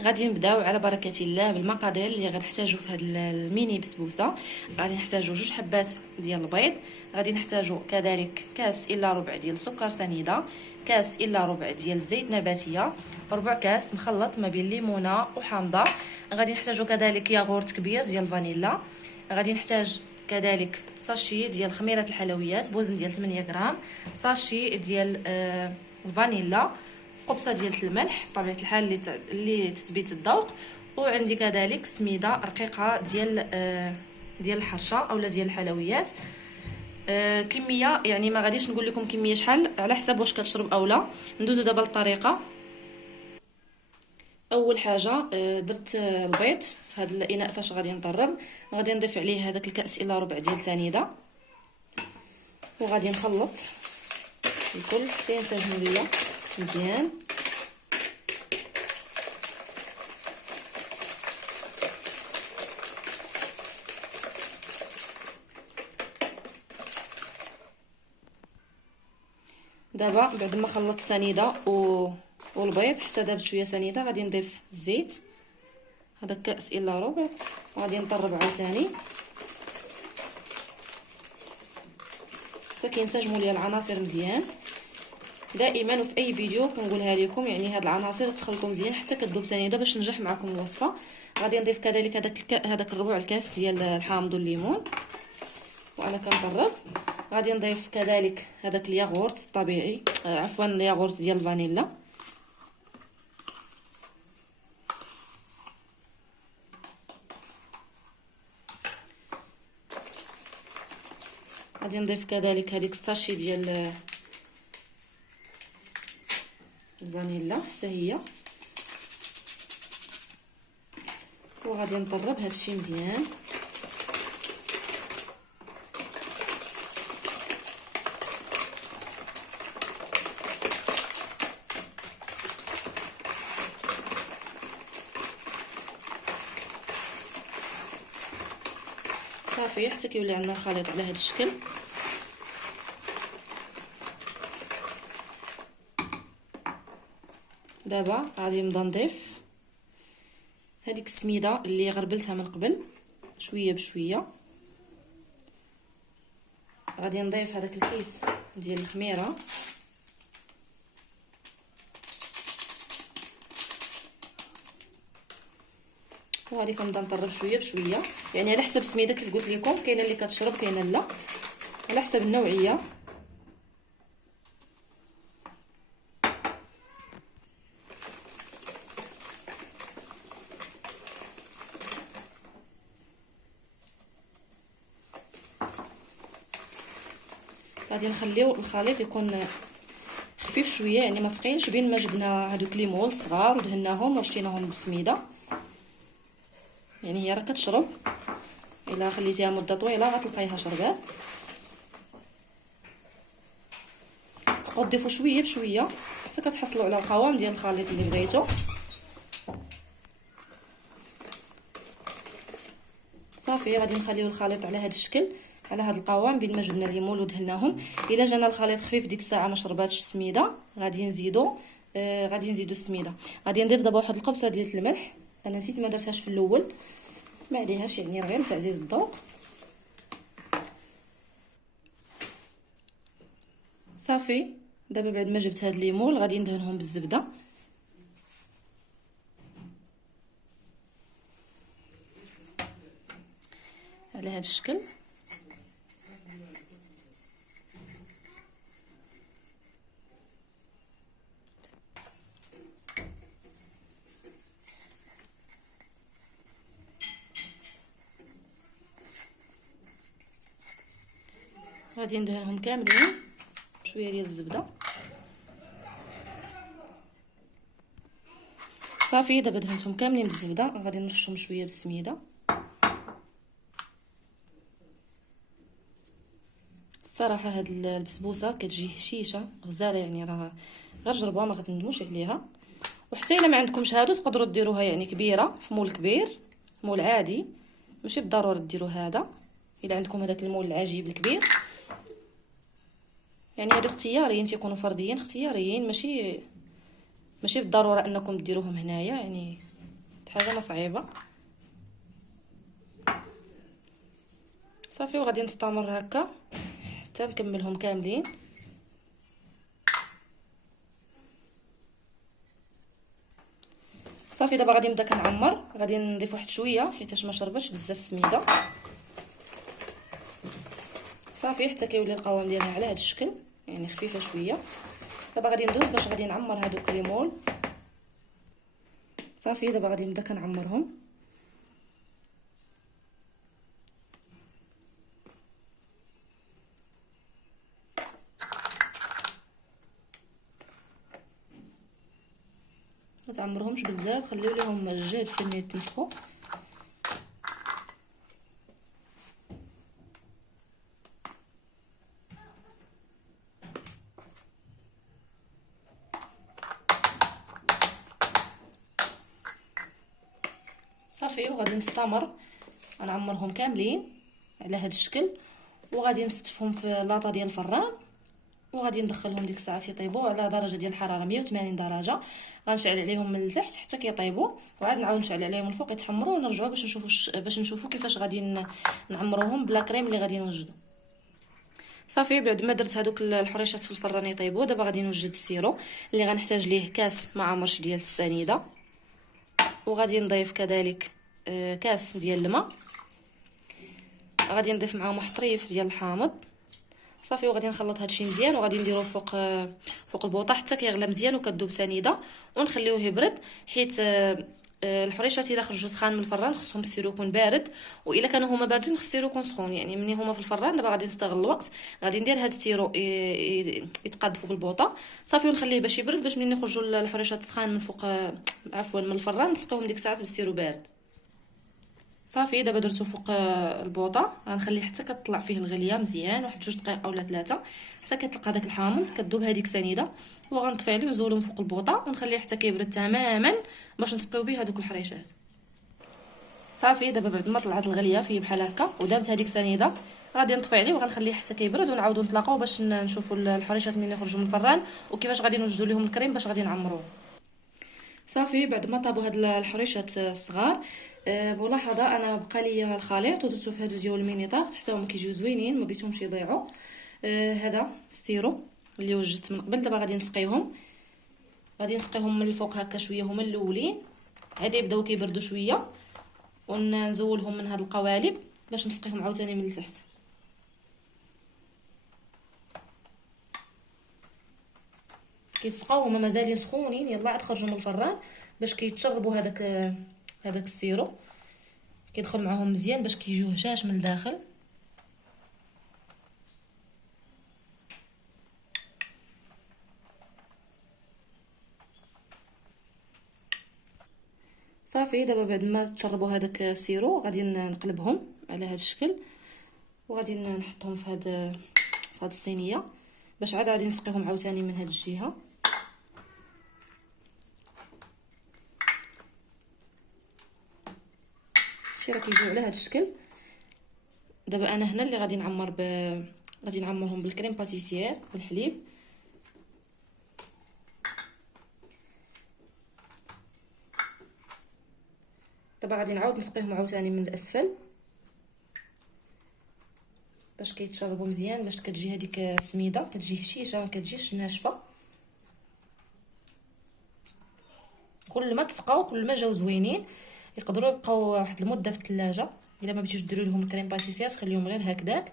غادي نبداو على بركه الله بالمقادير اللي غنحتاجو في هاد الميني بسبوسه. غادي نحتاجو 2 حبات ديال البيض، غادي نحتاجو كذلك كاس الا ربع ديال السكر سنيده، كاس الا ربع ديال الزيت نباتيه، ربع كاس مخلط ما بين ليمونه وحامضه. غادي نحتاجو كذلك ياغورت كبير ديال الفانيلا. غادي نحتاج كذلك ساشي ديال خميره الحلويات بوزن ديال 8 غرام، ساشي ديال الفانيلا، قبصه ديال الملح بطبيعه الحال اللي تثبيت الذوق، وعندي كذلك سميده رقيقه ديال الحرشه اولا ديال الحلويات. كميه يعني ما غاديش نقول لكم كميه شحال، على حسب واش كتشرب اولا. ندوزو دابا للطريقه. اول حاجه درت البيض في هذا الاناء فاش غادي نطرب. غادي نضيف عليه هذاك الكاس الا ربع ديال سنيده، وغادي نخلط الكل حتى ينسجموا ليا مزيان. دابا بعد ما خلطت سنيده والبيض حتى داب شويه سنيده، غادي نضيف الزيت، هذا الكاس الا ربع، وغادي نطرب عاوتاني حتى كينسجموا ليا العناصر مزيان. دائما وفي اي فيديو كنقولها لكم، يعني هاد العناصر تخلطوا مزيان حتى كتذوب سنيده باش تنجح معكم الوصفه. غادي نضيف كذلك هذاك الربع الكاس ديال الحامض والليمون وانا كنطرب. غادي نضيف كذلك هذاك الياغورت الطبيعي، عفوا الياغورت ديال الفانيلا. غادي نضيف كذلك هذيك الساشي ديال الفانيلا حتى هي، وغادي نطرب هادشي مزيان. صافي حتى كيولي عندنا الخليط على هذا الشكل. دابا غادي نبدا نضيف هذيك السميده اللي غربلتها من قبل شويه بشويه. غادي نضيف هذاك الكيس ديال الخميره، وغادي كنبدا نطرب شويه بشويه، يعني على حسب السميده. كيف قلت لكم كاينه اللي كتشرب كاينه لا، على حسب النوعيه. غادي نخليو الخليط يكون خفيف شويه، يعني ما ثقيلش. بين ما جبنا هذوك لي مول صغار ودهناهم ورشيناهم بالسميده، يعني هي راه كتشرب، الا خليتيها مده طويله غتلقايها شربات. تبقاو تضيفوا شويه بشويه حتى كتحصلوا على القوام ديال الخليط اللي بغيتو. صافي غادي نخليو الخليط على هذا الشكل، على هذا القوام. بين ما جبنا ليمون ودهناهم، الا جانا الخليط خفيف ديك الساعه ما شرباتش السميده، غادي نزيدو السميده. غادي نضيف دابا واحد القبصه ديال الملح، انا نسيت ما درتهاش في الاول، ما عليهاش، يعني غير لتعزيز الذوق. صافي دابا بعد ما جبت هاد الليمون غادي ندهنهم بالزبده. على هذا الشكل. غادي ندهنهم كاملين شويه ديال الزبده. صافي دابا دهنتهم كاملين بالزبده، غادي نرشهم شويه بالسميده. الصراحه هاد البسبوسه كتجي هشيشه غزاله، يعني راه غير جربوها ما غتندموش عليها. وحتى الا ما عندكمش هادو تقدروا ديروها يعني كبيره في مول كبير، مول عادي، ماشي بالضروره ديروا هذا. الا عندكم هذاك المول العجيب الكبير، يعني هادو اختياريين، تيكونوا فرديين اختياريين، ماشي بالضروره انكم ديروهم هنايا. يعني حاجه ما صعيبه. صافي وغادي نستمر هكا حتى نكملهم كاملين. صافي دابا غادي نبدا كنعمر، غادي نضيف واحد شويه حيتاش ما شربتش بزاف السميده. صافي حتى كيولي القوام ديالها على هذا الشكل، يعني خفيفه شويه. دابا غادي ندوز باش غادي نعمر هادوك لي مول. صافي دابا غادي نبدا كنعمرهم. ما تعمرهمش بزاف، خليو ليهم الجهد فين يتنفخوا. صافي وغادي نستمر غنعمرهم كاملين على هذا الشكل، وغادي نستفهم في لاطه ديال الفران، وغادي ندخلهم ديك الساعات يطيبوا على درجه ديال الحراره 180 درجه. غنشعل عليهم من التحت حتى كيطيبوا، وعاد نعاود نشعل عليهم من الفوق يتحمروا، ونرجعوا باش نشوفوا كيفاش غادي نعمروهم بلا كريم اللي غادي نوجدوا. صافي بعد ما درت هذوك الحريشات في الفران يطيبوا، دابا غادي نوجد السيرو اللي غنحتاج ليه كاس مع مرش ديال السنيده، وغادي نضيف كذلك كاس ديال الماء، غادي نضيف معاهم واحد طريف ديال الحامض. صافي وغادي نخلط هادشي مزيان، وغادي نديروه فوق البوطه حتى كيغلى مزيان وكتذوب سنيده، ونخليوه يبرد. حيت الحريشات اذا خرجوا سخان من الفران خصهم السيرو يكون بارد، والا كانوا هما باردين خص السيرو يكون سخون. يعني ملي هما في الفران دابا غادي نستغل الوقت، غادي ندير هاد السيرو يتقاد فوق البوطه. صافي ونخليه باش يبرد، باش ملي يخرجوا الحريشات سخان من فوق عفوا من الفران نسقيوهم ديك الساعات بالسيرو بارد. صافي دابا درتو فوق البوطه، غنخليه حتى كتطلع فيه الغليه مزيان، واحد 2 دقائق اولا 3 حتى كيطلق هذاك الحامض كتذوب هذيك سنيده. وغنطفي عليه ونزولهم فوق البوطه ونخليه حتى كيبرد تماما باش نسقيو به هذوك الحريشات. صافي دابا بعد ما طلعت الغليه فيه بحال هكا ودابت هذيك سنيده، غادي نطفي عليه وغنخليه حتى كيبرد، ونعاودو نتلاقاو باش نشوفوا الحريشات ملي يخرجوا من الفران وكيفاش غادي نوجدوا لهم الكريم باش غادي نعمروه. صافي بعد ما طابوا هاد الحريشات الصغار، ملاحظه انا بقى لي الخليط ودرتو في هادو ديال الميني طاغ حتى هما كيجيو زوينين، ما بغيتهمش يضيعوا. هذا السيرو اللي وجدت من قبل، دابا غادي نسقيهم. غادي نسقيهم من الفوق هكا شويه هما الاولين، عاد يبداو كيبردوا شويه ونزولهم من هاد القوالب باش نسقيهم عاوتاني من التحت. كيتسقاو هما مازالين سخونين، يلا عاد خرجوا من الفران باش كيتشربوا هذاك السيرو، كيدخل معاهم مزيان باش كيجيو هشاش من الداخل. صافي دابا بعد ما تشربوا هذاك السيرو غادي نقلبهم على هذا الشكل، وغادي نحطهم في هذا الصينيه باش عاد غادي نسقيهم عاوتاني من هذه الجهه. شتي راه كيجيو على هذا الشكل. دابا انا هنا اللي غادي غادي نعمرهم بالكريم باتيسير بالحليب. دابا غادي نعاود نسقيهم عاوتاني من الاسفل باش كيتشربوا مزيان، باش كتجي هذيك السميده كتجي هشيشه ما كتجيش ناشفه. كل ما تسقاو كل ما جاو زوينين، يقدروا يبقاو واحد المده في الثلاجه. الا ما بغيتوش ديروا لهم الكريم باتيسير خليهم غير هكذاك.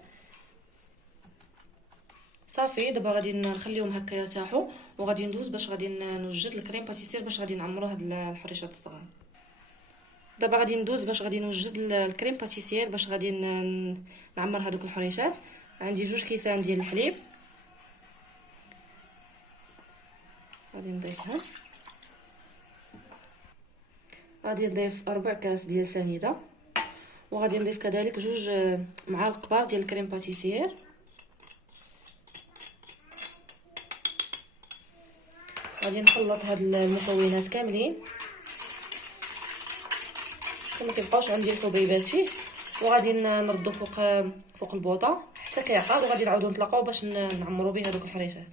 صافي دابا غادي نخليهم هكا يرتاحوا، وغادي ندوز باش غادي نوجد الكريم باتيسير باش غادي نعمروا هاد الحريشات الصغار. دابا غادي ندوز باش غادي نوجد الكريم باتيسير باش غادي نعمر هذوك الحريشات. عندي 2 كيسان ديال الحليب غادي نضيفهم. غادي نضيف 4 كاس ديال سنيده، وغادي نضيف كذلك 2 معالق كبار ديال الكريم باتيسير. غادي نخلط هاد المكونات كاملين ما كيبقاوش عندي الحبيبات فيه، وغادي نردو فوق البوطه حتى كيعقد، وغادي نعاودو نتلاقاو باش نعمروا به هذوك الحريشات.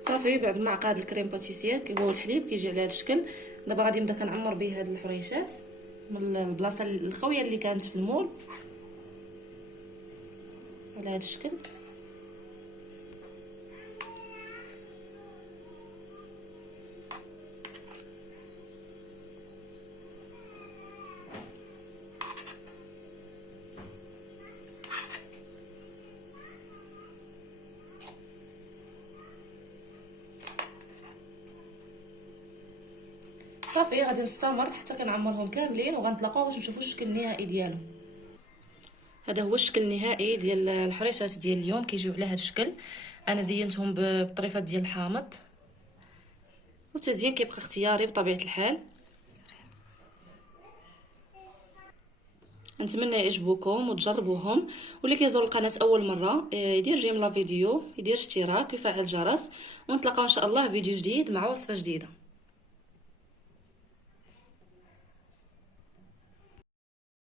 صافي بعد ما عقاد الكريم باتيسير كيبغيو الحليب كيجي على هذا الشكل، دابا غادي نبدا كنعمر به هاد الحريشات من البلاصه الخاويه اللي كانت في المول على هاد الشكل. صافي غادي نستمر حتى كنعمرهم كاملين وغنتلاقاو باش نشوفوا الشكل النهائي ديالهم. هذا هو الشكل النهائي ديال الحريشات ديال اليوم، كيجيو على هذا الشكل. انا زينتهم بالطريفات ديال الحامض، والتزيين كيبقى اختياري بطبيعه الحال. نتمنى يعجبوكم وتجربوهم، واللي كيزور القناه اول مره يدير جيم لا فيديو، يدير اشتراك ويفعل الجرس، ونتلاقاو ان شاء الله فيديو جديد مع وصفه جديده.